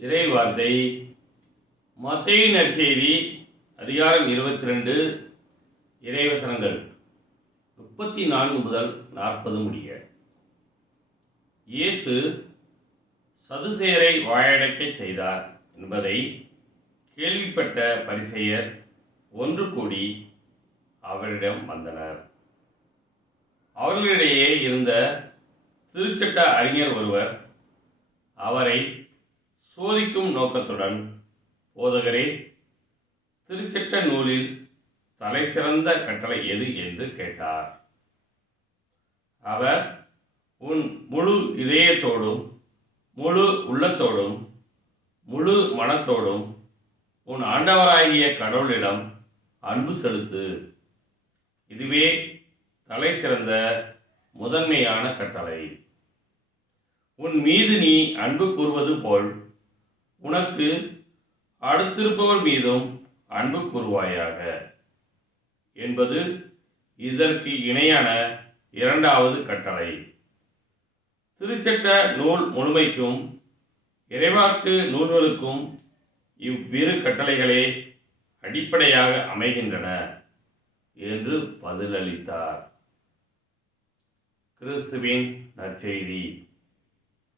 இறை வார்த்தை மத்தேயு நற்செய்தி அதிகாரம் 22 இறைவசனங்கள் 34 முதல் 40 முடிய. இயேசு சதுசேயரை வாயடைக்கச் செய்தார் என்பதை கேள்விப்பட்ட பரிசேயர் ஒன்று கூடி அவரிடம் வந்தனர். அவர்களிடையே இருந்த திருச்சட்ட அறிஞர் ஒருவர் அவரை சோதிக்கும் நோக்கத்துடன், போதகரே, திருச்சட்ட நூலில் தலை சிறந்த கட்டளை எது என்று கேட்டார். அவர், உன் முழு இதயத்தோடும் முழு உள்ளத்தோடும் முழு மனத்தோடும் உன் ஆண்டவராகிய கடவுளிடம் அன்பு செலுத்து, இதுவே தலை சிறந்த முதன்மையான கட்டளை. உன் மீது நீ அன்பு கூறுவது போல் உனக்கு அடுத்திருப்பவர் மீதும் அன்பு கூறுவாயாக என்பது இதற்கு இணையான இரண்டாவது கட்டளை. திருச்சட்ட நூல் முழுமைக்கும் இறைவாக்கு நூல்களுக்கும் இவ்விரு கட்டளைகளே அடிப்படையாக அமைகின்றன என்று பதிலளித்தார். கிறிஸ்துவின் நற்செய்தி.